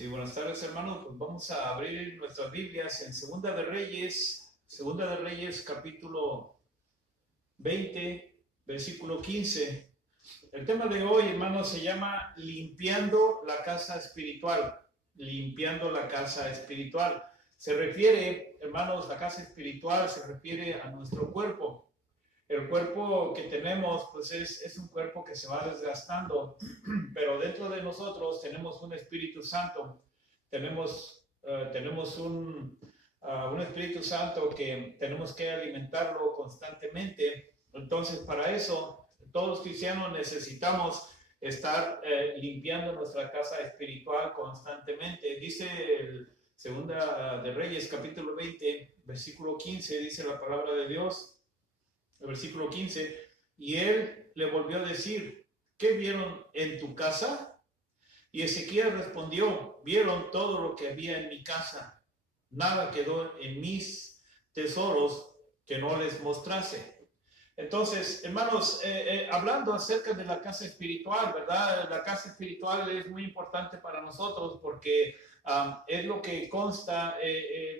Sí, buenas tardes, hermanos. Pues vamos a abrir nuestras Biblias en Segunda de Reyes, capítulo 20, versículo 15. El tema de hoy, hermanos, se llama limpiando la casa espiritual. Limpiando la casa espiritual. Se refiere, hermanos, la casa espiritual se refiere a nuestro cuerpo. El cuerpo que tenemos, pues es un cuerpo que se va desgastando, pero dentro de nosotros tenemos un Espíritu Santo, tenemos un Espíritu Santo que tenemos que alimentarlo constantemente. Entonces, para eso, todos los cristianos necesitamos estar limpiando nuestra casa espiritual constantemente. Dice el Segunda de Reyes, capítulo 20, versículo 15, dice la palabra de Dios. El versículo 15, y él le volvió a decir, ¿qué vieron en tu casa? Y Ezequías respondió, vieron todo lo que había en mi casa, nada quedó en mis tesoros que no les mostrase. Entonces, hermanos, hablando acerca de la casa espiritual, ¿verdad? La casa espiritual es muy importante para nosotros porque es lo que consta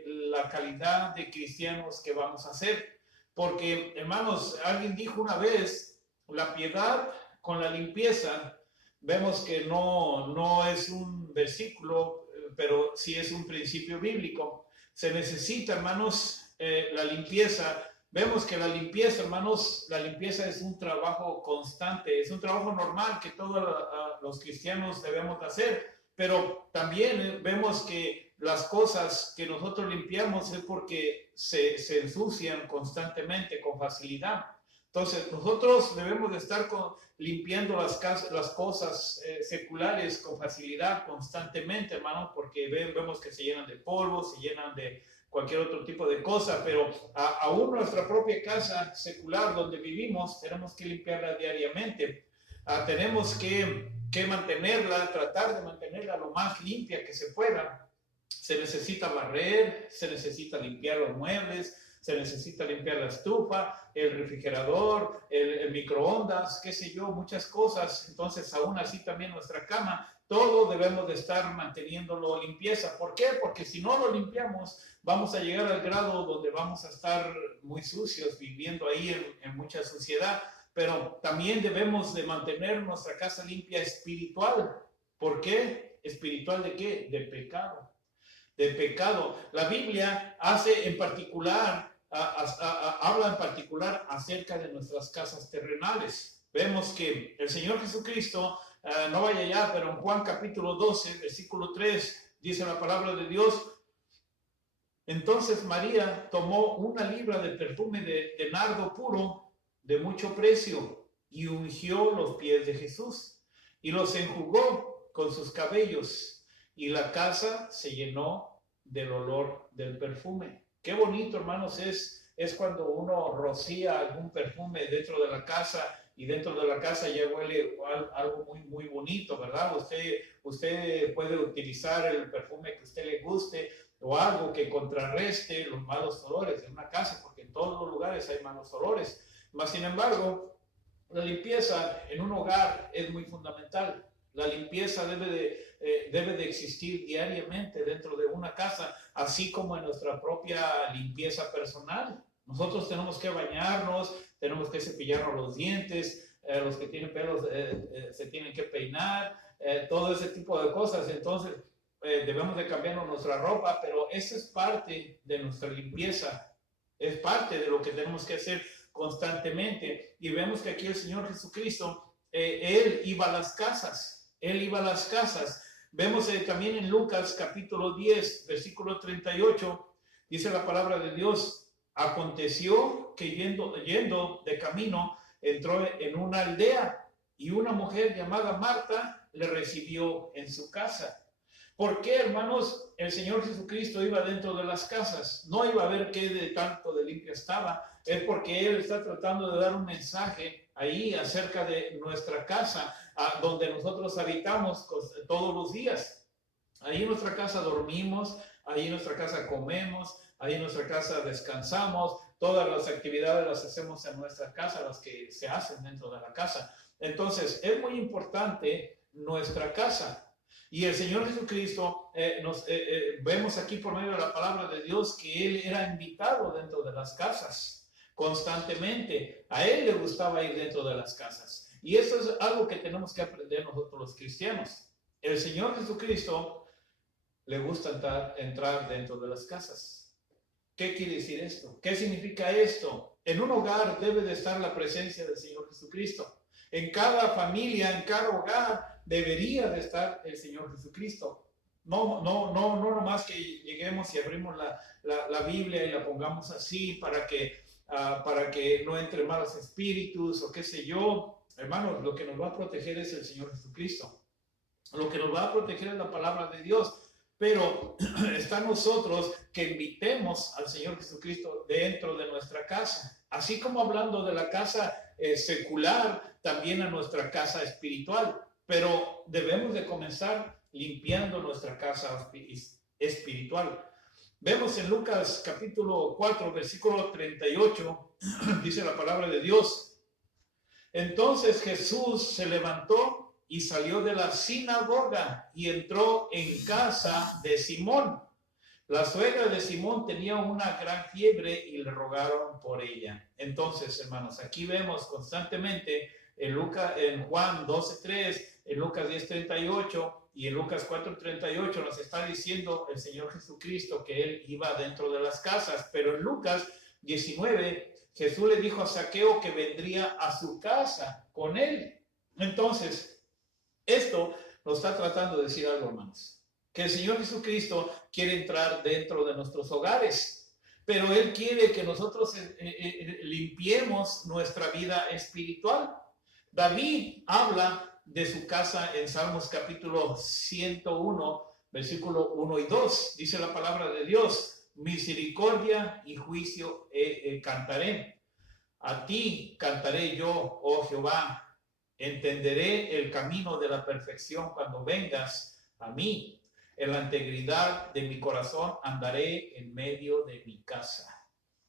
la calidad de cristianos que vamos a ser. Porque, hermanos, alguien dijo una vez, la piedad con la limpieza, vemos que no es un versículo, pero sí es un principio bíblico. Se necesita, hermanos, la limpieza. Vemos que la limpieza, hermanos, la limpieza es un trabajo constante, es un trabajo normal que todos los cristianos debemos hacer, pero también vemos que las cosas que nosotros limpiamos es porque se ensucian constantemente, con facilidad. Entonces, nosotros debemos de estar limpiando las cosas seculares con facilidad, constantemente, hermano, porque vemos que se llenan de polvo, se llenan de cualquier otro tipo de cosa, pero aún nuestra propia casa secular donde vivimos, tenemos que limpiarla diariamente. Tenemos que mantenerla, tratar de mantenerla lo más limpia que se pueda. Se necesita barrer, se necesita limpiar los muebles, se necesita limpiar la estufa, el refrigerador, el microondas, qué sé yo, muchas cosas. Entonces, aún así también nuestra cama, todo debemos de estar manteniéndolo limpieza. ¿Por qué? Porque si no lo limpiamos, vamos a llegar al grado donde vamos a estar muy sucios, viviendo ahí en mucha suciedad. Pero también debemos de mantener nuestra casa limpia espiritual. ¿Por qué? ¿Espiritual de qué? De pecado. De pecado. La Biblia hace en particular, habla en particular acerca de nuestras casas terrenales. Vemos que el Señor Jesucristo, no vaya allá, pero en Juan capítulo 12, versículo 3, dice la palabra de Dios, entonces María tomó una libra de perfume de nardo puro, de mucho precio, y ungió los pies de Jesús, y los enjugó con sus cabellos, y la casa se llenó del olor del perfume. Qué bonito, hermanos, es cuando uno rocía algún perfume dentro de la casa y dentro de la casa ya huele algo muy, muy bonito, ¿verdad? Usted puede utilizar el perfume que a usted le guste o algo que contrarreste los malos olores de una casa, porque en todos los lugares hay malos olores. Mas, sin embargo, la limpieza en un hogar es muy fundamental. La limpieza debe de existir diariamente dentro de una casa, así como en nuestra propia limpieza personal. Nosotros tenemos que bañarnos, tenemos que cepillarnos los dientes, los que tienen pelos se tienen que peinar, todo ese tipo de cosas. Entonces, debemos de cambiarnos nuestra ropa, pero eso es parte de nuestra limpieza, es parte de lo que tenemos que hacer constantemente. Y vemos que aquí el Señor Jesucristo, Él iba a las casas. Él iba a las casas. Vemos también en Lucas capítulo 10, versículo 38, dice la palabra de Dios, aconteció que yendo de camino, entró en una aldea y una mujer llamada Marta le recibió en su casa. ¿Por qué, hermanos, el Señor Jesucristo iba dentro de las casas? No iba a ver qué de tanto de limpia estaba, es porque Él está tratando de dar un mensaje ahí acerca de nuestra casa, donde nosotros habitamos todos los días. Ahí en nuestra casa dormimos, ahí en nuestra casa comemos, ahí en nuestra casa descansamos, todas las actividades las hacemos en nuestra casa, las que se hacen dentro de la casa. Entonces, es muy importante nuestra casa. Y el Señor Jesucristo, vemos aquí por medio de la palabra de Dios que Él era invitado dentro de las casas constantemente. A Él le gustaba ir dentro de las casas. Y eso es algo que tenemos que aprender nosotros los cristianos. El Señor Jesucristo le gusta entrar dentro de las casas. ¿Qué quiere decir esto? ¿Qué significa esto? En un hogar debe de estar la presencia del Señor Jesucristo. En cada familia, en cada hogar, debería de estar el Señor Jesucristo. No nomás que lleguemos y abrimos la Biblia y la pongamos así para que no entre malos espíritus o qué sé yo. Hermanos, lo que nos va a proteger es el Señor Jesucristo. Lo que nos va a proteger es la palabra de Dios. Pero está en nosotros que invitemos al Señor Jesucristo dentro de nuestra casa. Así como hablando de la casa secular, también a nuestra casa espiritual. Pero debemos de comenzar limpiando nuestra casa espiritual. Vemos en Lucas capítulo 4, versículo 38, dice la palabra de Dios. Entonces Jesús se levantó y salió de la sinagoga y entró en casa de Simón. La suegra de Simón tenía una gran fiebre y le rogaron por ella. Entonces, hermanos, aquí vemos constantemente en Juan 12:3, en Lucas 10:38 y en Lucas 4:38 nos está diciendo el Señor Jesucristo que Él iba dentro de las casas. Pero en Lucas 19, Jesús le dijo a Zaqueo que vendría a su casa con Él. Entonces, esto nos está tratando de decir algo, hermanos, que el Señor Jesucristo quiere entrar dentro de nuestros hogares, pero Él quiere que nosotros limpiemos nuestra vida espiritual. David habla de su casa en Salmos capítulo 101, versículo 1 y 2. Dice la palabra de Dios: misericordia y juicio cantaré. A ti cantaré yo, oh Jehová. Entenderé el camino de la perfección cuando vengas a mí. En la integridad de mi corazón andaré en medio de mi casa.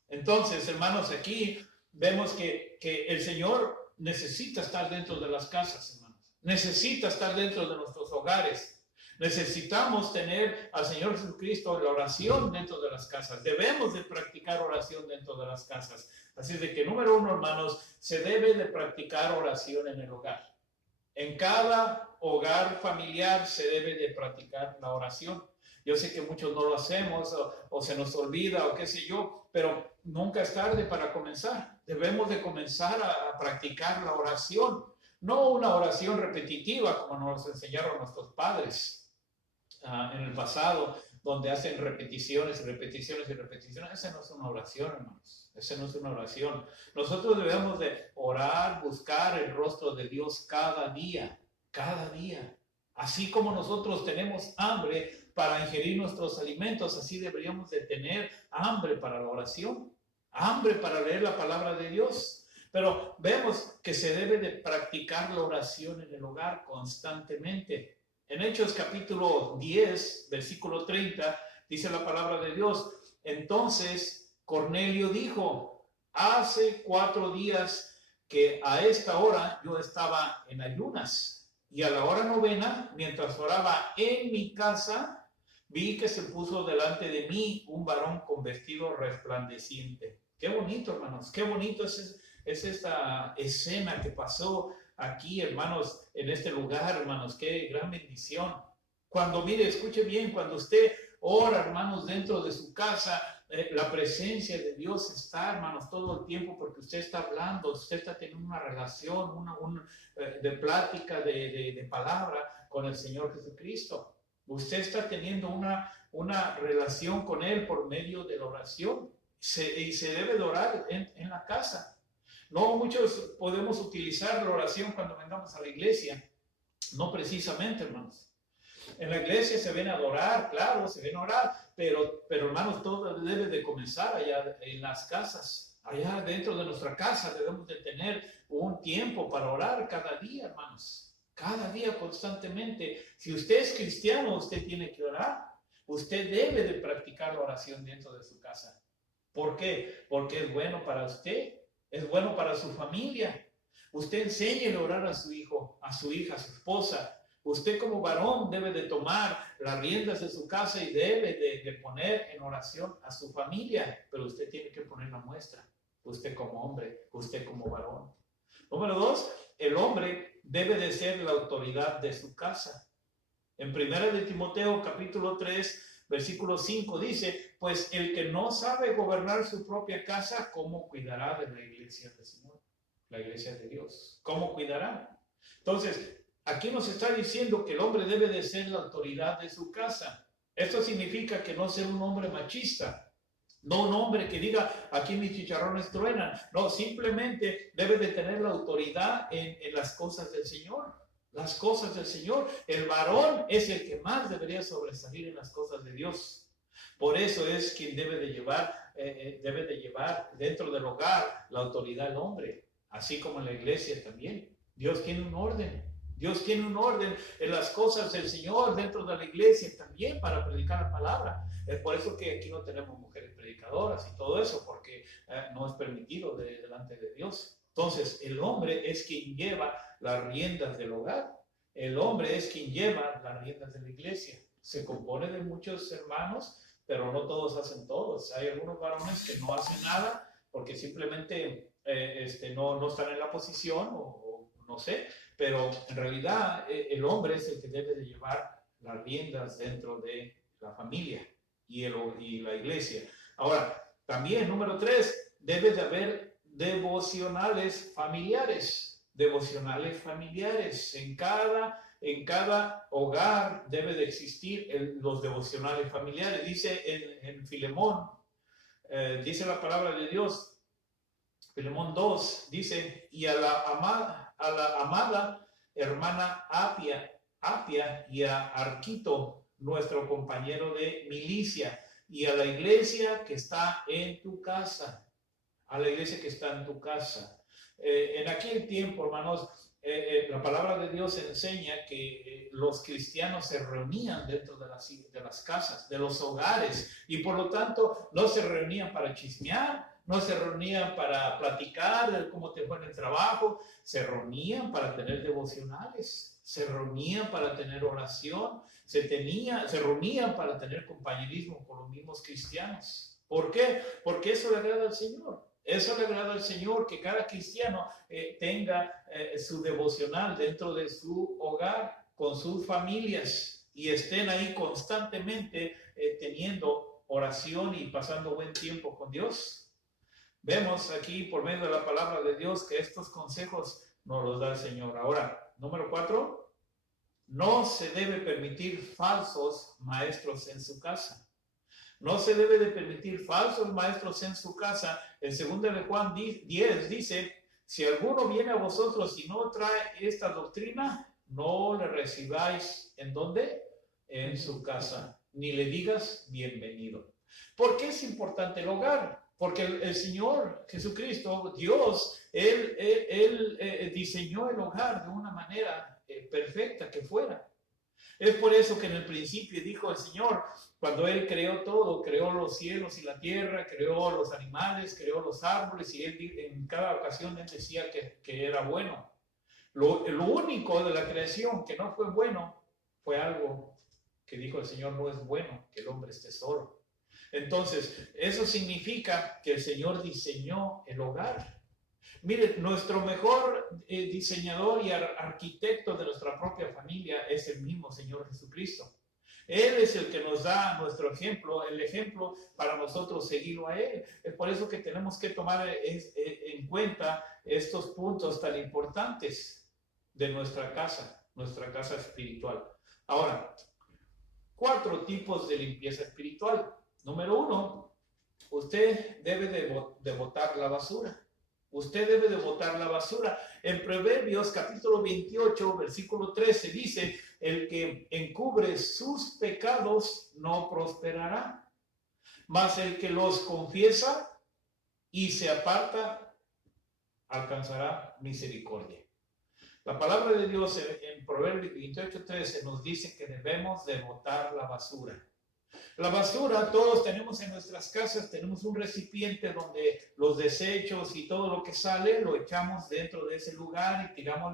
Entonces, hermanos, aquí vemos que el Señor necesita estar dentro de las casas, hermanos. Necesita estar dentro de nuestros hogares. Necesitamos tener al Señor Jesucristo en la oración dentro de las casas. Debemos de practicar oración dentro de las casas. Así de que, número uno, hermanos, se debe de practicar oración en el hogar. En cada hogar familiar se debe de practicar la oración. Yo sé que muchos no lo hacemos o se nos olvida o qué sé yo, pero nunca es tarde para comenzar. Debemos de comenzar a practicar la oración. No una oración repetitiva como nos enseñaron nuestros padres en el pasado, donde hacen repeticiones y repeticiones y repeticiones. Esa no es una oración, hermanos. Esa no es una oración. Nosotros debemos de orar, buscar el rostro de Dios cada día, cada día. Así como nosotros tenemos hambre para ingerir nuestros alimentos, así deberíamos de tener hambre para la oración, hambre para leer la palabra de Dios. Pero vemos que se debe de practicar la oración en el hogar constantemente. En Hechos capítulo 10, versículo 30, dice la palabra de Dios: entonces Cornelio dijo: hace 4 días que a esta hora yo estaba en ayunas, y a la hora 9, mientras oraba en mi casa, vi que se puso delante de mí un varón con vestido resplandeciente. Qué bonito, hermanos, qué bonito es esta escena que pasó aquí, hermanos, en este lugar, hermanos. Qué gran bendición. Cuando, mire, escuche bien, cuando usted ora, hermanos, dentro de su casa, la presencia de Dios está, hermanos, todo el tiempo, porque usted está hablando, usted está teniendo una relación, de plática, de palabra con el Señor Jesucristo. Usted está teniendo una relación con Él por medio de la oración. Y se debe de orar en la casa. No muchos podemos utilizar la oración cuando vengamos a la iglesia. No precisamente, hermanos. En la iglesia se ven a adorar, claro, se ven a orar, pero hermanos, todo debe de comenzar allá en las casas. Allá dentro de nuestra casa debemos de tener un tiempo para orar cada día, hermanos. Cada día, constantemente. Si usted es cristiano, usted tiene que orar. Usted debe de practicar la oración dentro de su casa. ¿Por qué? Porque es bueno para usted, es bueno para su familia. Usted enséñele a orar a su hijo, a su hija, a su esposa. Usted como varón debe de tomar las riendas de su casa y debe de poner en oración a su familia, pero usted tiene que poner la muestra, usted como hombre, usted como varón. Número 2, el hombre debe de ser la autoridad de su casa. En 1 de Timoteo capítulo 3, versículo 5 dice, pues el que no sabe gobernar su propia casa, ¿cómo cuidará de la iglesia del Señor? La iglesia de Dios. ¿Cómo cuidará? Entonces, aquí nos está diciendo que el hombre debe de ser la autoridad de su casa. Esto significa que no ser un hombre machista, no un hombre que diga, aquí mis chicharrones truenan. No, simplemente debe de tener la autoridad en las cosas del Señor. Las cosas del Señor. El varón es el que más debería sobresalir en las cosas de Dios. Por eso es quien debe de llevar dentro del hogar la autoridad del hombre, así como en la iglesia también. Dios tiene un orden. Dios tiene un orden en las cosas del Señor dentro de la iglesia también para predicar la palabra. Es por eso que aquí no tenemos mujeres predicadoras y todo eso, porque no es permitido delante de Dios. Entonces, el hombre es quien lleva las riendas del hogar. El hombre es quien lleva las riendas de la iglesia. Se compone de muchos hermanos, pero no todos hacen todos. Hay algunos varones que no hacen nada porque simplemente no están en la posición o no sé, pero en realidad el hombre es el que debe de llevar las riendas dentro de la familia y la iglesia. Ahora, también, número 3, debe de haber devocionales familiares. Devocionales familiares. En cada hogar debe de existir los devocionales familiares. Dice en Filemón, dice la palabra de Dios, Filemón 2, dice, y a la amada hermana Apia y a Arquito, nuestro compañero de milicia, y a la iglesia que está en tu casa. A la iglesia que está en tu casa. En aquel tiempo, hermanos, la palabra de Dios enseña que los cristianos se reunían dentro de las casas, de los hogares, y por lo tanto no se reunían para chismear, no se reunían para platicar de cómo te fue en el trabajo, se reunían para tener devocionales, se reunían para tener oración, se reunían para tener compañerismo con los mismos cristianos. ¿Por qué? Porque eso le agrada al Señor. Eso le agrada al Señor, que cada cristiano tenga su devocional dentro de su hogar, con sus familias, y estén ahí constantemente teniendo oración y pasando buen tiempo con Dios. Vemos aquí por medio de la palabra de Dios que estos consejos nos los da el Señor. Ahora, número 4, no se debe permitir falsos maestros en su casa. No se debe de permitir falsos maestros en su casa. En 2 de Juan 10 dice, si alguno viene a vosotros y no trae esta doctrina, no le recibáis. ¿En dónde? En su casa. Ni le digas bienvenido. ¿Por qué es importante el hogar? Porque el Señor Jesucristo, Dios, Él diseñó el hogar de una manera perfecta que fuera. Es por eso que en el principio dijo el Señor, cuando Él creó todo, creó los cielos y la tierra, creó los animales, creó los árboles, y Él en cada ocasión Él decía que era bueno. Lo único de la creación que no fue bueno fue algo que dijo el Señor, no es bueno que el hombre esté solo. Entonces, eso significa que el Señor diseñó el hogar. Mire, nuestro mejor diseñador y arquitecto de nuestra propia familia es el mismo Señor Jesucristo. Él es el que nos da nuestro ejemplo, el ejemplo para nosotros seguirlo a Él. Es por eso que tenemos que tomar en cuenta estos puntos tan importantes de nuestra casa espiritual. Ahora, 4 tipos de limpieza espiritual. Número 1, usted debe de botar la basura. Usted debe de botar la basura. En Proverbios capítulo 28, versículo 13 dice, el que encubre sus pecados no prosperará, mas el que los confiesa y se aparta alcanzará misericordia. La palabra de Dios en Proverbios 28, 13 nos dice que debemos de botar la basura. La basura, todos tenemos en nuestras casas, tenemos un recipiente donde los desechos y todo lo que sale lo echamos dentro de ese lugar y tiramos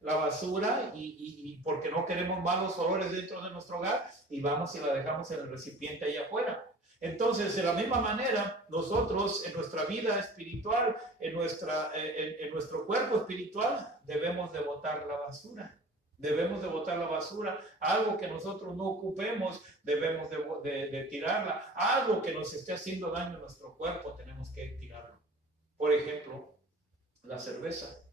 la basura y porque no queremos malos olores dentro de nuestro hogar y vamos y la dejamos en el recipiente allá afuera. Entonces, de la misma manera, nosotros en nuestra vida espiritual, en nuestro cuerpo espiritual, debemos de botar la basura. Debemos de botar la basura. Algo que nosotros no ocupemos, debemos de tirarla. Algo que nos esté haciendo daño a nuestro cuerpo, tenemos que tirarlo. Por ejemplo, la cerveza.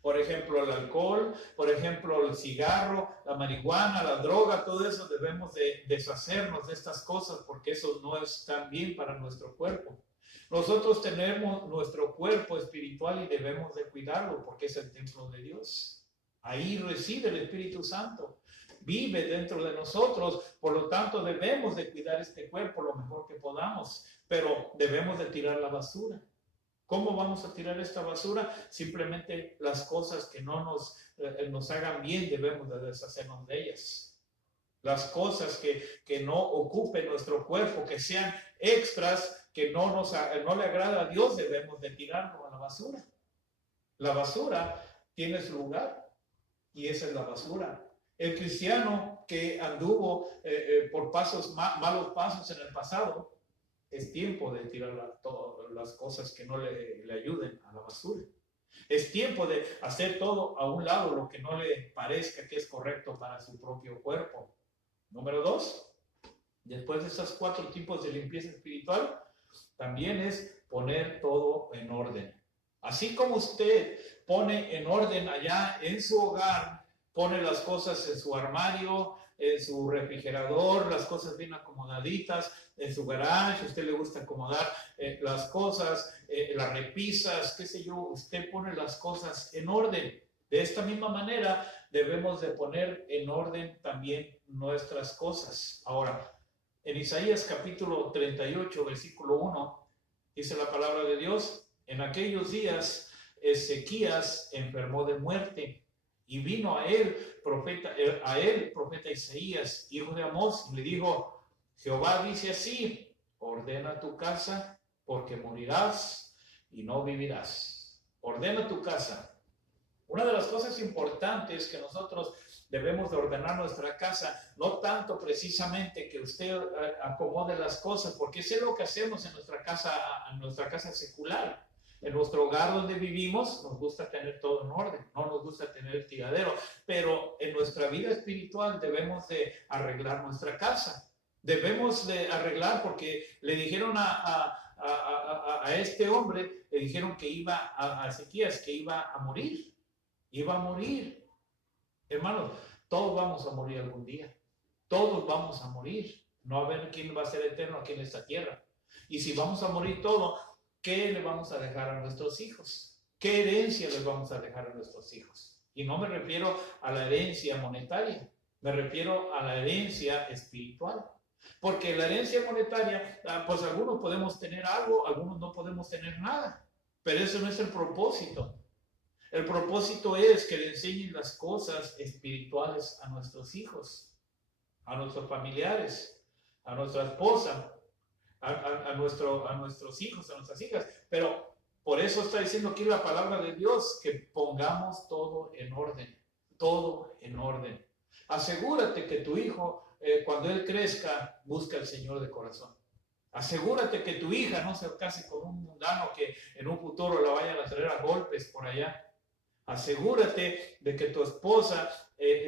Por ejemplo, el alcohol, por ejemplo, el cigarro, la marihuana, la droga, todo eso debemos de deshacernos de estas cosas porque eso no es tan bien para nuestro cuerpo. Nosotros tenemos nuestro cuerpo espiritual y debemos de cuidarlo porque es el templo de Dios. Ahí reside el Espíritu Santo, vive dentro de nosotros, por lo tanto debemos de cuidar este cuerpo lo mejor que podamos, pero debemos de tirar la basura. ¿Cómo vamos a tirar esta basura? Simplemente las cosas que no nos hagan bien debemos de deshacernos de ellas. Las cosas que no ocupen nuestro cuerpo, que sean extras, que no le agrada a Dios, debemos de tirarlo a la basura. La basura tiene su lugar y esa es la basura. El cristiano que anduvo por malos pasos en el pasado, es tiempo de tirar todas las cosas que no le ayuden a la basura. Es tiempo de hacer todo a un lado, lo que no le parezca que es correcto para su propio cuerpo. Número 2, después de esos 4 tipos de limpieza espiritual, también es poner todo en orden. Así como usted pone en orden allá en su hogar, pone las cosas en su armario, en su refrigerador, las cosas bien acomodaditas, en su garage, a usted le gusta acomodar las cosas, las repisas, qué sé yo, usted pone las cosas en orden. De esta misma manera debemos de poner en orden también nuestras cosas. Ahora, en Isaías capítulo 38, versículo 1, dice la palabra de Dios: en aquellos días Ezequías enfermó de muerte y vino a él profeta Isaías, hijo de Amós, y le dijo: Jehová dice así, ordena tu casa porque morirás y no vivirás. Ordena tu casa. Una de las cosas importantes que nosotros debemos de ordenar nuestra casa, no tanto precisamente que usted acomode las cosas, porque eso es lo que hacemos en nuestra casa secular. En nuestro hogar donde vivimos nos gusta tener todo en orden, no nos gusta tener tiradero, pero en nuestra vida espiritual debemos de arreglar nuestra casa. Debemos de arreglar porque le dijeron a este hombre, le dijeron que iba a Ezequías, que iba a morir. Iba a morir. Hermanos, todos vamos a morir algún día. Todos vamos a morir. No a ver quién va a ser eterno aquí en esta tierra. Y si vamos a morir todos, ¿qué le vamos a dejar a nuestros hijos? ¿Qué herencia les vamos a dejar a nuestros hijos? Y no me refiero a la herencia monetaria, me refiero a la herencia espiritual. Porque la herencia monetaria, pues algunos podemos tener algo, algunos no podemos tener nada. Pero eso no es el propósito. El propósito es que le enseñen las cosas espirituales a nuestros hijos, a nuestros familiares, a nuestra esposa, a nuestros hijos, a nuestras hijas. Pero por eso está diciendo aquí la palabra de Dios, que pongamos todo en orden, todo en orden. Asegúrate que tu hijo, cuando él crezca, busque al Señor de corazón. Asegúrate que tu hija no se case con un mundano que en un futuro la vayan a traer a golpes por allá. Asegúrate de que tu esposa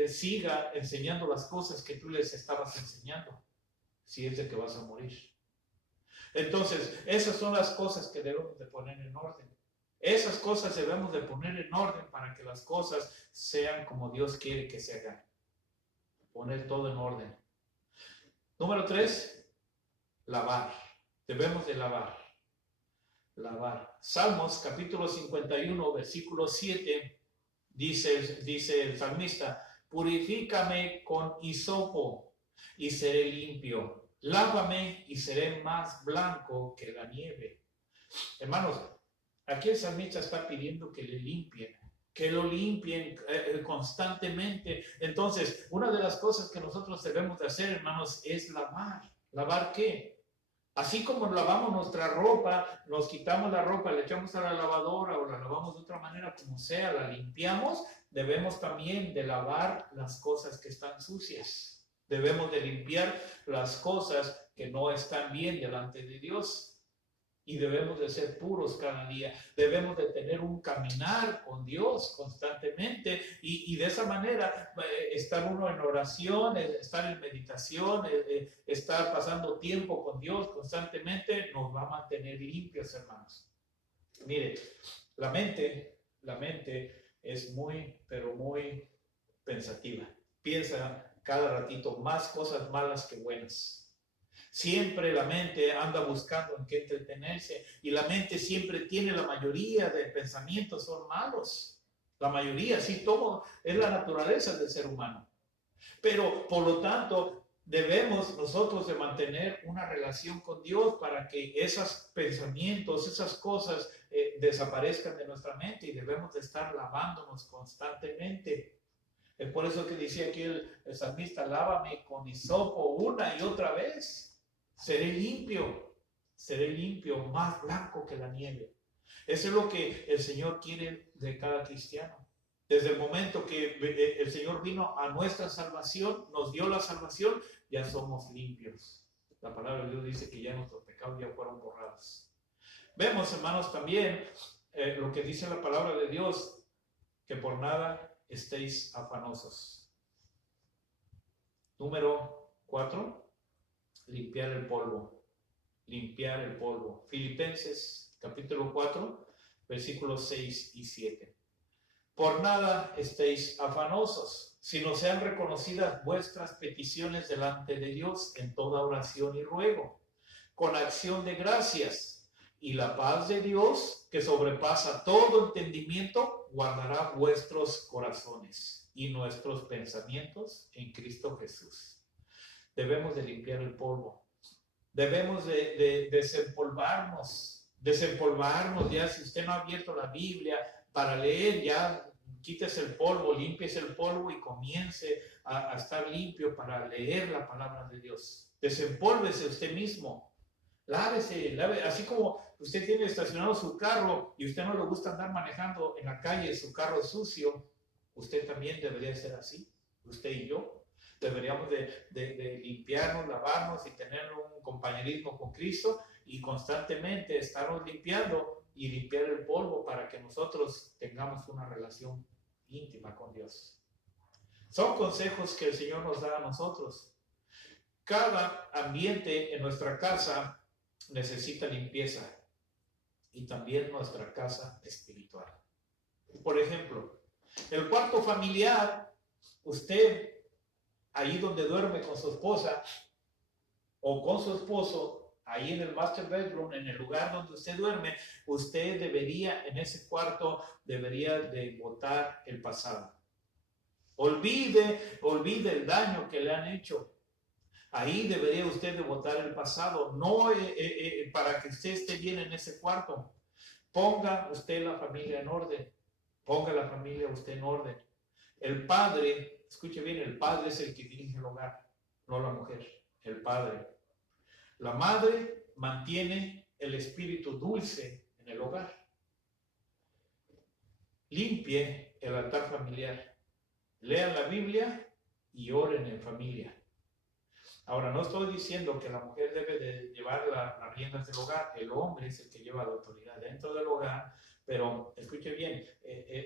siga enseñando las cosas que tú les estabas enseñando, si es de que vas a morir. Entonces, esas son las cosas que debemos de poner en orden. Esas cosas debemos de poner en orden para que las cosas sean como Dios quiere que se hagan. Poner todo en orden. Número 3, lavar. Debemos de lavar. Lavar. Salmos capítulo 51, versículo 7, dice el salmista: purifícame con hisopo y seré limpio. Lávame y seré más blanco que la nieve. Hermanos, aquí el salmista está pidiendo que le limpien, que lo limpien constantemente. Entonces, una de las cosas que nosotros debemos de hacer, hermanos, es lavar. ¿Lavar qué? Así como lavamos nuestra ropa, nos quitamos la ropa, la echamos a la lavadora o la lavamos de otra manera, como sea, la limpiamos, debemos también de lavar las cosas que están sucias. Debemos de limpiar las cosas que no están bien delante de Dios. Y debemos de ser puros cada día. Debemos de tener un caminar con Dios constantemente y de esa manera estar uno en oración, estar en meditación, estar pasando tiempo con Dios constantemente nos va a mantener limpios, hermanos. Mire, la mente es muy, pero muy pensativa. Piensa cada ratito más cosas malas que buenas. Siempre la mente anda buscando en qué entretenerse y la mente siempre tiene la mayoría de pensamientos son malos. La mayoría, sí, todo es la naturaleza del ser humano. Pero por lo tanto debemos nosotros de mantener una relación con Dios para que esos pensamientos, esas cosas desaparezcan de nuestra mente y debemos de estar lavándonos constantemente. Es por eso que decía aquí el salmista, lávame con hisopo una y otra vez. Seré limpio, más blanco que la nieve. Eso es lo que el Señor quiere de cada cristiano. Desde el momento que el Señor vino a nuestra salvación, nos dio la salvación, ya somos limpios. La palabra de Dios dice que ya nuestros pecados ya fueron borrados. Vemos, hermanos, también lo que dice la palabra de Dios, que por nada estéis afanosos. Número 4. Limpiar el polvo. Limpiar el polvo. Filipenses capítulo 4, versículos 6 y 7. Por nada estéis afanosos, sino sean reconocidas vuestras peticiones delante de Dios en toda oración y ruego, con acción de gracias, y la paz de Dios, que sobrepasa todo entendimiento, guardará vuestros corazones y nuestros pensamientos en Cristo Jesús. Debemos de limpiar el polvo. Debemos de desempolvarnos ya. Si usted no ha abierto la Biblia para leer, ya quítese el polvo, límpiese el polvo y comience a estar limpio para leer la palabra de Dios. Desempólvese usted mismo. Lávese, así como usted tiene estacionado su carro y usted no le gusta andar manejando en la calle su carro sucio, usted también debería ser así, usted y yo. Deberíamos de limpiarnos, lavarnos y tener un compañerismo con Cristo y constantemente estarnos limpiando y limpiar el polvo para que nosotros tengamos una relación íntima con Dios. Son consejos que el Señor nos da a nosotros. Cada ambiente en nuestra casa necesita limpieza y también nuestra casa espiritual. Por ejemplo, el cuarto familiar, usted ahí donde duerme con su esposa o con su esposo, ahí en el master bedroom, en el lugar donde usted duerme, usted debería, en ese cuarto, debería de botar el pasado. Olvide el daño que le han hecho. Ahí debería usted de botar el pasado, no para que usted esté bien en ese cuarto. Ponga usted la familia en orden. Ponga la familia usted en orden. El padre, escuche bien, el padre es el que dirige el hogar, no la mujer, el padre. La madre mantiene el espíritu dulce en el hogar. Limpie el altar familiar. Lean la Biblia y oren en familia. Ahora, no estoy diciendo que la mujer debe de llevar las riendas del hogar. El hombre es el que lleva la autoridad dentro del hogar. Pero escuche bien,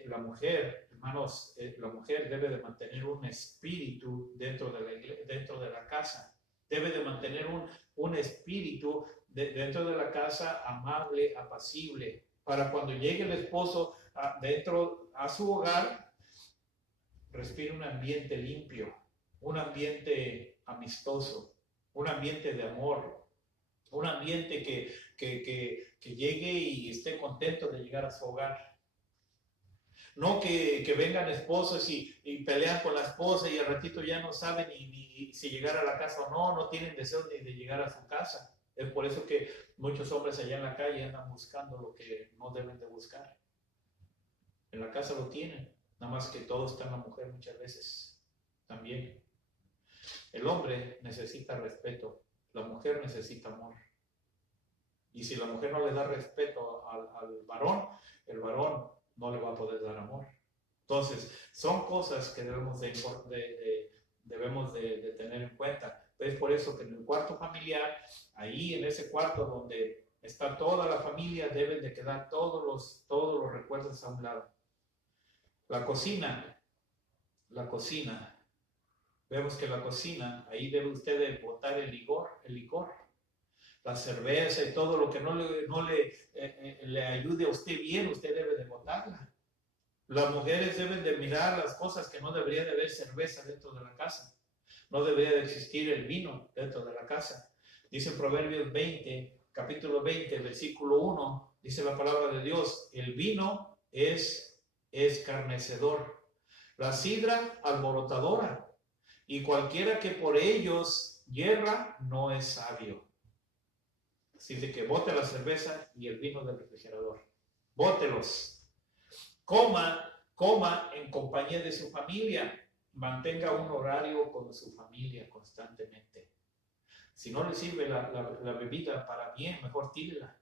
la mujer, hermanos, la mujer debe de mantener un espíritu dentro de la casa. Debe de mantener un espíritu dentro de la casa amable, apacible, para cuando llegue el esposo dentro a su hogar, respire un ambiente limpio, un ambiente amistoso, un ambiente de amor, un ambiente que llegue y esté contento de llegar a su hogar. No que vengan esposos y pelean con la esposa y al ratito ya no saben ni si llegar a la casa o no tienen deseo ni de llegar a su casa. Es por eso que muchos hombres allá en la calle andan buscando lo que no deben de buscar. En la casa lo tienen, nada más que todo está en la mujer muchas veces también. El hombre necesita respeto, la mujer necesita amor. Y si la mujer no le da respeto al varón, el varón no le va a poder dar amor. Entonces, son cosas que debemos de tener en cuenta. Es por eso que en el cuarto familiar, ahí en ese cuarto donde está toda la familia, deben de quedar todos los recuerdos a un lado. La cocina. Vemos que la cocina, ahí debe usted de botar el licor, la cerveza y todo lo que no le ayude a usted bien, usted debe de botarla. Las mujeres deben de mirar las cosas que no debería de haber cerveza dentro de la casa. No debería de existir el vino dentro de la casa. Dice Proverbios 20, capítulo 20, versículo 1, dice la palabra de Dios, el vino es escarnecedor, la sidra alborotadora, y cualquiera que por ellos yerra no es sabio. Así de que bote la cerveza y el vino del refrigerador. Bótelos. Coma en compañía de su familia. Mantenga un horario con su familia constantemente. Si no le sirve la bebida para bien, mejor tírela.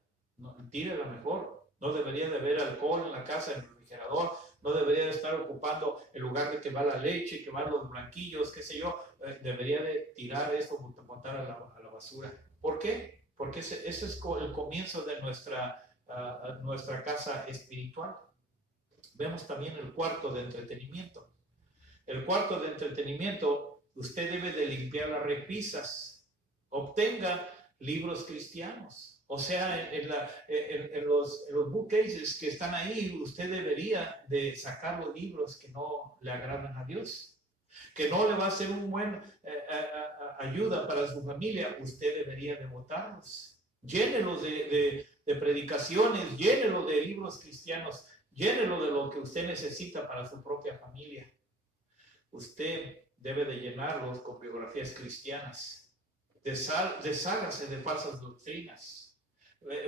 Tírela mejor. No debería de haber alcohol en la casa, en el refrigerador. No debería de estar ocupando el lugar de que va la leche, que van los blanquillos, qué sé yo. Debería de tirar eso, botar a la basura. ¿Por qué? Porque ese es el comienzo de nuestra casa espiritual. Vemos también el cuarto de entretenimiento. El cuarto de entretenimiento, usted debe de limpiar las repisas. Obtenga libros cristianos. O sea, en los bookcases que están ahí, usted debería de sacar los libros que no le agradan a Dios, que no le va a ser un buen ayuda para su familia. Usted debería de botarlos. Llénelos de predicaciones, llénelo de libros cristianos, llénelo de lo que usted necesita para su propia familia. Usted debe de llenarlos con biografías cristianas. Deshágase de falsas doctrinas,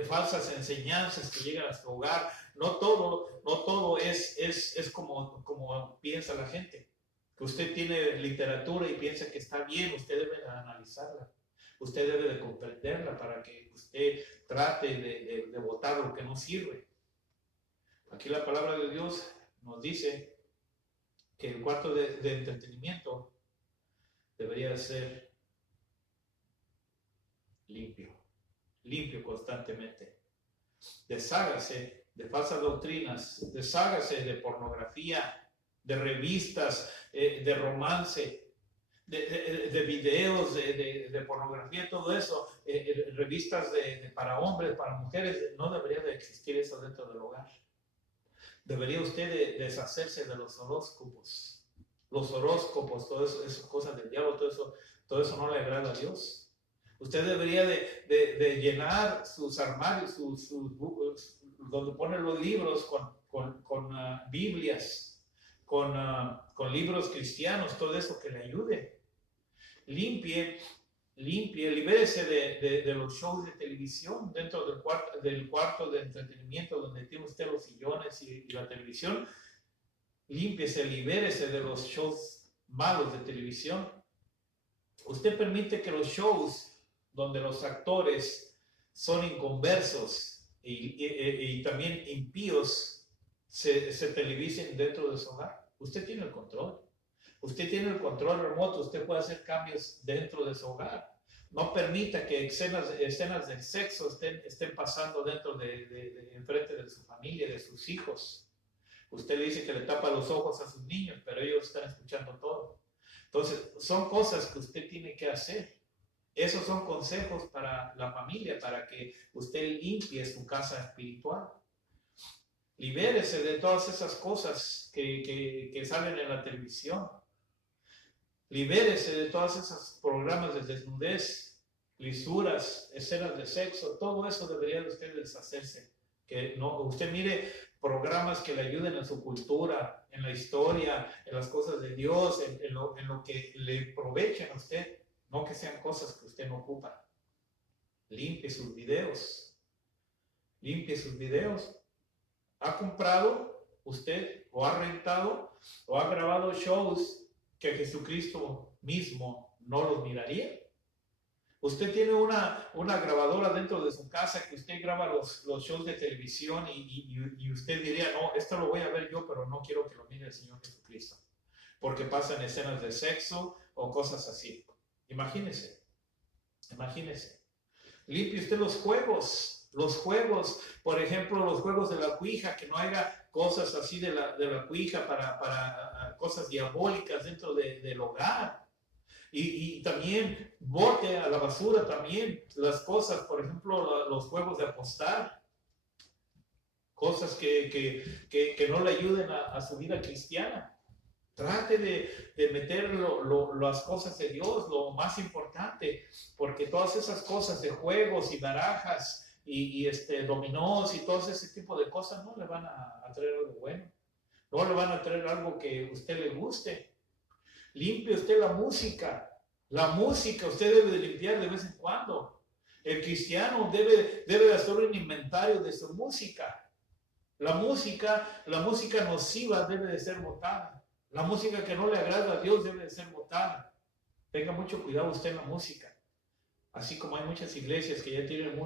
falsas enseñanzas que llegan a su hogar. No todo es como piensa la gente. Que usted tiene literatura y piensa que está bien, usted debe de analizarla. Usted debe de comprenderla para que usted trate de botar lo que no sirve. Aquí la palabra de Dios nos dice que el cuarto de entretenimiento debería ser limpio constantemente. Deshágase de falsas doctrinas, deshágase de pornografía, de revistas, de romance, de videos de pornografía, todo eso, revistas para hombres, para mujeres. No debería de existir eso dentro del hogar. Debería usted deshacerse de los horóscopos. Los horóscopos, todo eso, esas cosas del diablo, todo eso no le agrada a Dios. Usted debería de llenar sus armarios, donde pone los libros con Biblias, con libros cristianos, todo eso que le ayude. Limpie, libérese de los shows de televisión dentro del cuarto de entretenimiento donde tiene usted los sillones y la televisión. Límpiese, libérese de los shows malos de televisión. Usted permite que los shows donde los actores son inconversos y también impíos se televisen dentro de su hogar. Usted tiene el control. Usted tiene el control remoto. Usted puede hacer cambios dentro de su hogar. No permita que escenas del sexo estén pasando enfrente de su familia, de sus hijos. Usted dice que le tapa los ojos a sus niños, pero ellos están escuchando todo. Entonces, son cosas que usted tiene que hacer. Esos son consejos para la familia, para que usted limpie su casa espiritual. Libérese de todas esas cosas que salen en la televisión. Libérese de todos esos programas de desnudez, lisuras, escenas de sexo. Todo eso debería de usted deshacerse. Que no, usted mire programas que le ayuden en su cultura, en la historia, en las cosas de Dios, en lo que le aprovechen a usted. No que sean cosas que usted no ocupa. Limpie sus videos. Limpie sus videos. ¿Ha comprado usted o ha rentado o ha grabado shows que Jesucristo mismo no los miraría? Usted tiene una grabadora dentro de su casa que usted graba los shows de televisión y usted diría, no, esto lo voy a ver yo, pero no quiero que lo mire el Señor Jesucristo, porque pasan escenas de sexo o cosas así. Imagínese, imagínese. Limpie usted los juegos, por ejemplo, los juegos de la Ouija, que no haya cosas así de la Ouija para cosas diabólicas dentro del hogar. Y también bote a la basura también las cosas, por ejemplo, los juegos de apostar, cosas que no le ayuden a su vida cristiana. Trate de meter las cosas de Dios, lo más importante, porque todas esas cosas de juegos y barajas y dominós y todo ese tipo de cosas no le van a traer algo bueno, no le van a traer algo que a usted le guste. Limpie usted la música usted debe de limpiar de vez en cuando. El cristiano debe de hacer un inventario de su música. La música nociva debe de ser botada. La música que no le agrada a Dios debe de ser botada. Tenga mucho cuidado usted en la música. Así como hay muchas iglesias que ya tienen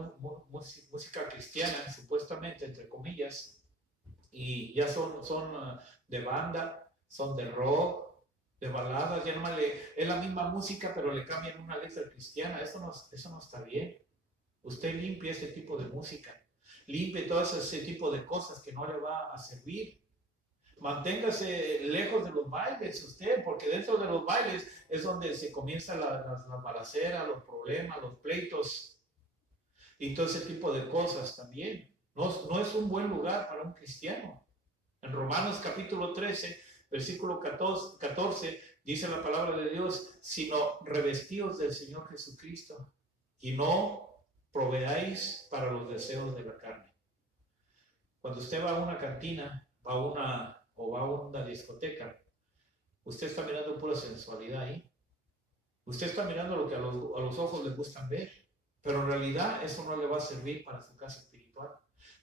música cristiana, supuestamente, entre comillas, y ya son de banda, son de rock, de baladas, ya nomás es la misma música, pero le cambian una letra cristiana. Eso no está bien. Usted limpie ese tipo de música. Limpie todo ese tipo de cosas que no le va a servir. Manténgase lejos de los bailes usted, porque dentro de los bailes es donde se comienzan las balaceras, los problemas, los pleitos y todo ese tipo de cosas también. No es un buen lugar para un cristiano. En Romanos capítulo 13, versículo 14, dice la palabra de Dios, sino revestidos del Señor Jesucristo y no proveáis para los deseos de la carne. Cuando usted va a una cantina, va a una discoteca, usted está mirando pura sensualidad ahí. Usted está mirando lo que a los ojos les gustan ver, pero en realidad eso no le va a servir para su casa espiritual.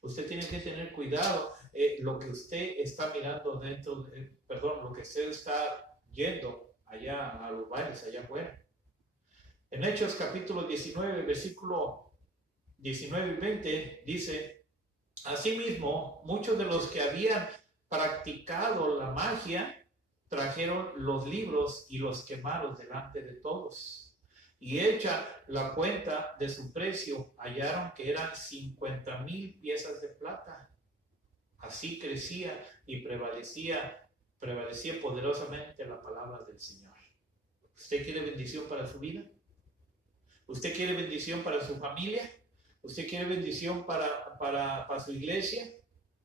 Usted tiene que tener cuidado lo que usted está mirando lo que usted está yendo allá a los bailes, allá afuera. En Hechos capítulo 19, versículo 19 y 20 dice, asimismo, muchos de los que habían practicado la magia trajeron los libros y los quemaron delante de todos. Y hecha la cuenta de su precio, hallaron que eran 50,000 piezas de plata. Así crecía y prevalecía poderosamente la palabra del Señor. ¿Usted quiere bendición para su vida? ¿Usted quiere bendición para su familia? ¿Usted quiere bendición para su iglesia?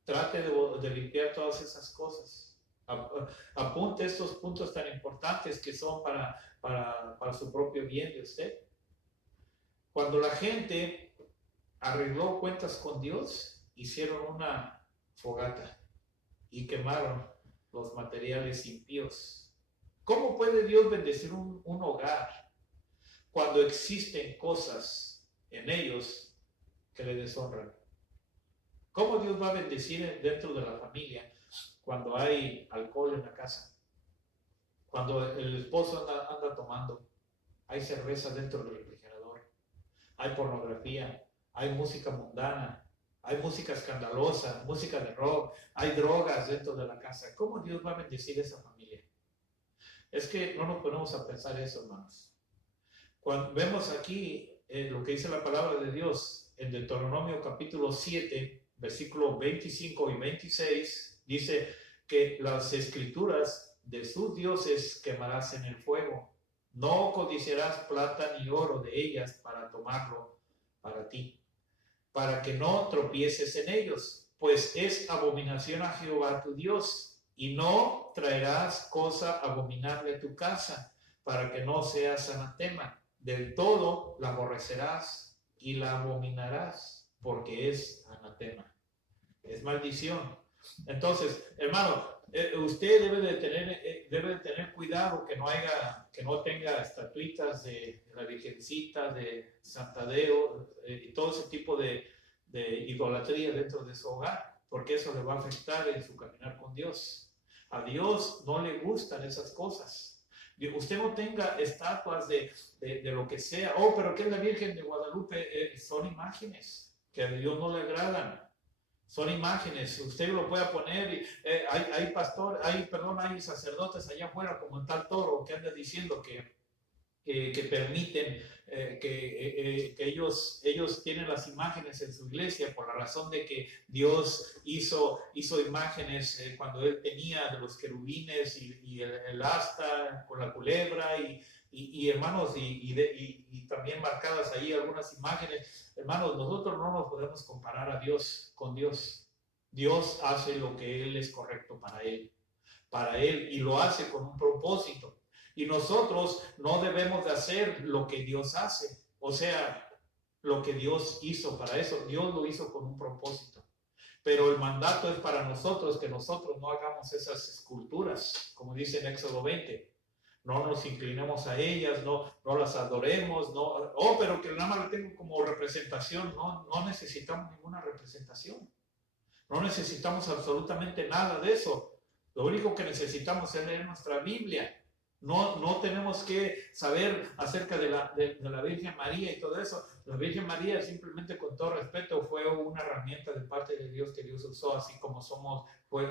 Trate de limpiar todas esas cosas. Apunte estos puntos tan importantes que son para su propio bien de usted. Cuando la gente arregló cuentas con Dios, hicieron una fogata y quemaron los materiales impíos. ¿Cómo puede Dios bendecir un hogar cuando existen cosas en ellos que le deshonran? ¿Cómo Dios va a bendecir dentro de la familia cuando hay alcohol en la casa? Cuando el esposo anda tomando, hay cerveza dentro del refrigerador, hay pornografía, hay música mundana, hay música escandalosa, música de rock, hay drogas dentro de la casa. ¿Cómo Dios va a bendecir esa familia? Es que no nos ponemos a pensar eso, hermanos. Cuando vemos aquí lo que dice la palabra de Dios en Deuteronomio capítulo 7, versículos 25 y 26, dice que las escrituras de sus dioses quemarás en el fuego. No codiciarás plata ni oro de ellas para tomarlo para ti, para que no tropieces en ellos, pues es abominación a Jehová tu Dios, y no traerás cosa abominable a tu casa, para que no seas anatema. Del todo la aborrecerás y la abominarás, porque es anatema, es maldición. Entonces, hermano, usted debe de tener cuidado que no tenga estatuitas de la Virgencita, de Santadeo y todo ese tipo de idolatría dentro de su hogar, porque eso le va a afectar en su caminar con Dios. A Dios no le gustan esas cosas. Usted no tenga estatuas de lo que sea. Oh, pero ¿qué es la Virgen de Guadalupe? Son imágenes que a Dios no le agradan. Son imágenes. Usted lo puede poner. Y, hay sacerdotes allá afuera como el tal Toro que anda diciendo que permiten que ellos tienen las imágenes en su iglesia por la razón de que Dios hizo imágenes cuando Él tenía de los querubines y el asta con la culebra y hermanos, y también marcadas ahí algunas imágenes. Hermanos, nosotros no nos podemos comparar a Dios con Dios. Dios hace lo que Él es correcto para Él, y lo hace con un propósito. Y nosotros no debemos de hacer lo que Dios hace, o sea, lo que Dios hizo para eso. Dios lo hizo con un propósito. Pero el mandato es para nosotros que nosotros no hagamos esas esculturas, como dice en Éxodo 20. No nos inclinemos a ellas, no las adoremos, pero que nada más la tengo como representación. No necesitamos ninguna representación. No necesitamos absolutamente nada de eso. Lo único que necesitamos es leer nuestra Biblia. No tenemos que saber acerca de la Virgen María y todo eso. La Virgen María, simplemente, con todo respeto, fue una herramienta de parte de Dios que Dios usó, así como fue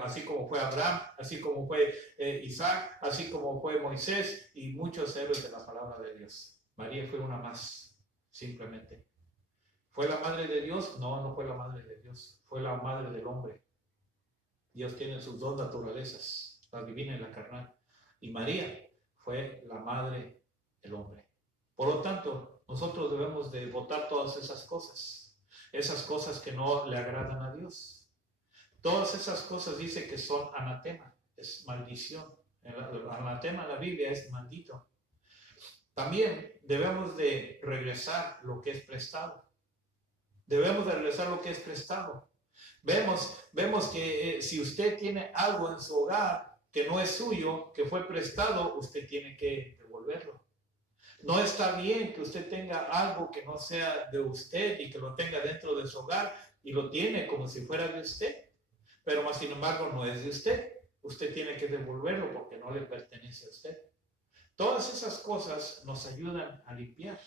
Abraham, así como fue Isaac, así como fue Moisés y muchos héroes de la palabra de Dios. María fue una más, simplemente. ¿Fue la madre de Dios? No fue la madre de Dios. Fue la madre del hombre. Dios tiene sus dos naturalezas, la divina y la carnal. Y María fue la madre del hombre. Por lo tanto, nosotros debemos de votar todas esas cosas que no le agradan a Dios. Todas esas cosas dice que son anatema, es maldición. El anatema en la Biblia es maldito. También debemos de regresar lo que es prestado. Debemos de regresar lo que es prestado. Vemos que si usted tiene algo en su hogar que no es suyo, que fue prestado, usted tiene que devolverlo. No está bien que usted tenga algo que no sea de usted y que lo tenga dentro de su hogar y lo tiene como si fuera de usted, pero más sin embargo no es de usted. Usted tiene que devolverlo porque no le pertenece a usted. Todas esas cosas nos ayudan a limpiar,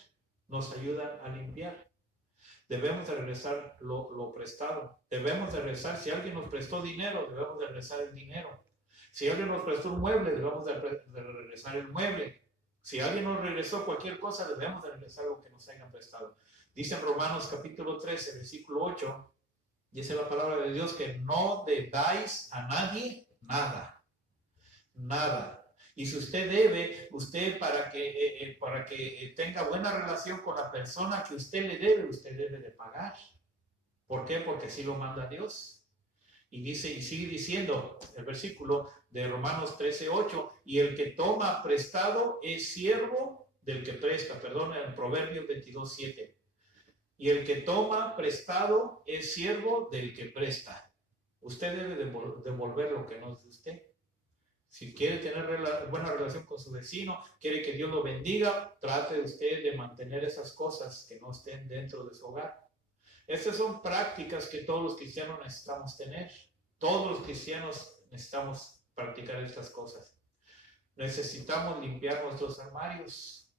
Debemos de regresar lo prestado. Debemos de regresar, si alguien nos prestó dinero, debemos de regresar el dinero. Si alguien nos prestó un mueble, debemos de regresar el mueble. Si alguien nos regresó cualquier cosa, debemos de regresar lo que nos hayan prestado. Dice en Romanos capítulo 13, versículo 8, dice la palabra de Dios que no debáis a nadie nada. Y si usted debe, para que tenga buena relación con la persona que usted le debe, usted debe de pagar. ¿Por qué? Porque así lo manda Dios. Y sigue diciendo el versículo de Romanos 13:8, y el que toma prestado es siervo del que presta, en Proverbios 22:7. Y el que toma prestado es siervo del que presta. Usted debe devolver lo que no es de usted. Si quiere tener buena relación con su vecino, quiere que Dios lo bendiga, trate usted de mantener esas cosas que no estén dentro de su hogar. Estas son prácticas que todos los cristianos necesitamos tener. Todos los cristianos necesitamos practicar estas cosas. Necesitamos limpiar nuestros armarios.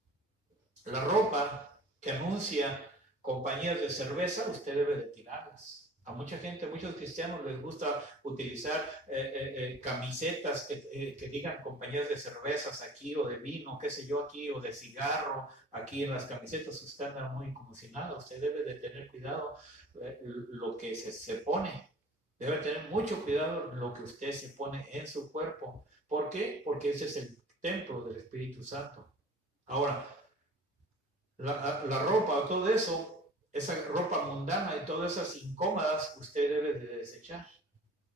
La ropa que anuncia compañías de cerveza, usted debe de tirarlas. A muchos cristianos les gusta utilizar camisetas que digan compañías de cervezas aquí, o de vino, qué sé yo, aquí, o de cigarro, aquí en las camisetas. Usted anda muy como si nada. Usted debe de tener cuidado lo que se pone. Debe tener mucho cuidado lo que usted se pone en su cuerpo. ¿Por qué? Porque ese es el templo del Espíritu Santo. Ahora, la ropa, todo eso, esa ropa mundana y todas esas incómodas, usted debe de desechar.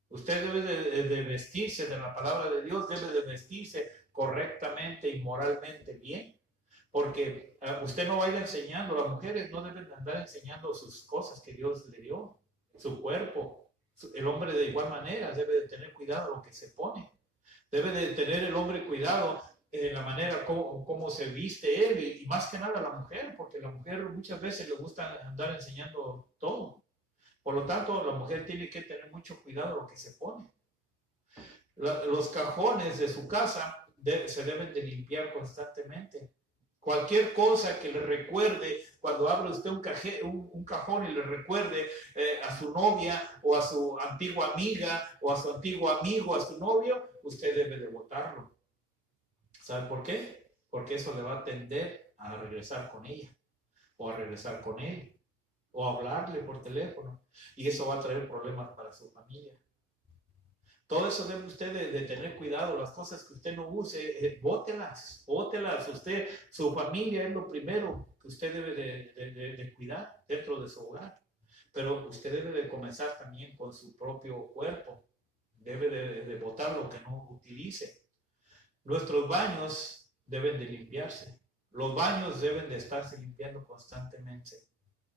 Usted debe de vestirse de la palabra de Dios, debe de vestirse correctamente y moralmente bien, porque usted no vaya enseñando. Las mujeres no deben andar enseñando sus cosas que Dios le dio, su cuerpo. El hombre de igual manera debe de tener cuidado lo que se pone. Debe de tener el hombre cuidado en la manera como se viste él, y más que nada la mujer, porque la mujer muchas veces le gusta andar enseñando todo. Por lo tanto, la mujer tiene que tener mucho cuidado lo que se pone. Los cajones de su casa se deben de limpiar constantemente. Cualquier cosa que le recuerde, cuando abre usted un cajón y le recuerde a su novia o a su antigua amiga o a su antiguo amigo, a su novio, usted debe de botarlo. ¿Sabe por qué? Porque eso le va a tender a regresar con ella o a regresar con él o a hablarle por teléfono, y eso va a traer problemas para su familia. Todo eso debe usted de tener cuidado. Las cosas que usted no use, bótelas. Usted, su familia es lo primero que usted debe de cuidar dentro de su hogar. Pero usted debe de comenzar también con su propio cuerpo. Debe de botar lo que no utilice. Nuestros baños deben de limpiarse. Los baños deben de estarse limpiando constantemente.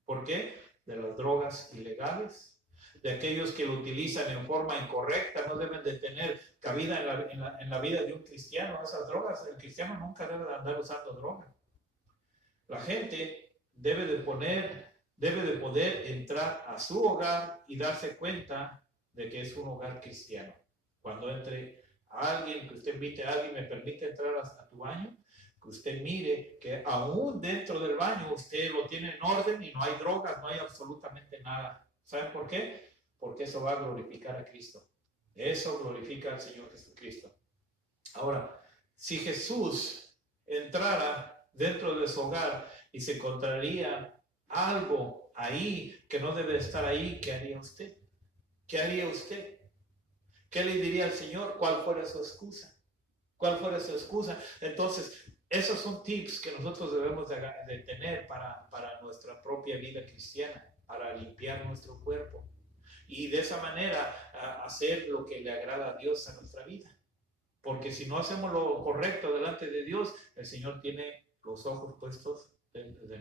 ¿Por qué? De las drogas ilegales, de aquellos que lo utilizan en forma incorrecta, no deben de tener cabida en la vida de un cristiano. Esas drogas, el cristiano nunca debe de andar usando droga. La gente debe de poder entrar a su hogar y darse cuenta de que es un hogar cristiano. Cuando entre a alguien, que usted invite a alguien, me permite entrar a tu baño, que usted mire que aún dentro del baño usted lo tiene en orden y no hay drogas, no hay absolutamente nada. ¿Saben por qué? Porque eso va a glorificar a Cristo. Eso glorifica al Señor Jesucristo. Ahora, si Jesús entrara dentro de su hogar y se encontraría algo ahí que no debe estar ahí, ¿qué haría usted? ¿Qué haría usted? ¿Qué le diría al Señor? ¿Cuál fuera su excusa? ¿Cuál fuera su excusa? Entonces, esos son tips que nosotros debemos de tener para nuestra propia vida cristiana, para limpiar nuestro cuerpo y de esa manera hacer lo que le agrada a Dios a nuestra vida. Porque si no hacemos lo correcto delante de Dios, el Señor tiene los ojos puestos entre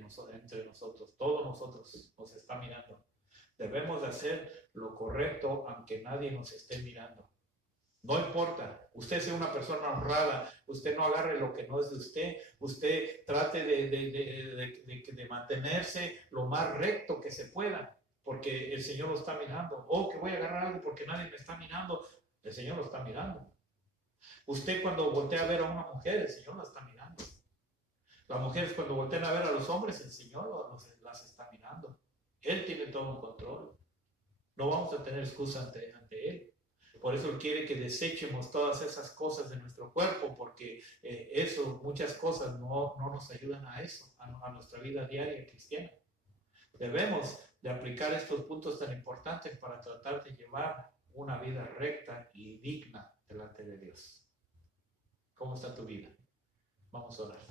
nosotros. Todos nosotros nos está mirando. Debemos de hacer lo correcto aunque nadie nos esté mirando. No importa, usted sea una persona honrada, usted no agarre lo que no es de usted trate de mantenerse lo más recto que se pueda, porque el Señor lo está mirando. Oh, que voy a agarrar algo porque nadie me está mirando, el Señor lo está mirando. Usted cuando voltea a ver a una mujer, el Señor la está mirando. Las mujeres cuando voltean a ver a los hombres, el Señor las está mirando. Él tiene todo el control. No vamos a tener excusa ante Él. Por eso Él quiere que desechemos todas esas cosas de nuestro cuerpo, porque muchas cosas no nos ayudan a eso, a nuestra vida diaria cristiana. Debemos de aplicar estos puntos tan importantes para tratar de llevar una vida recta y digna delante de Dios. ¿Cómo está tu vida? Vamos a orar.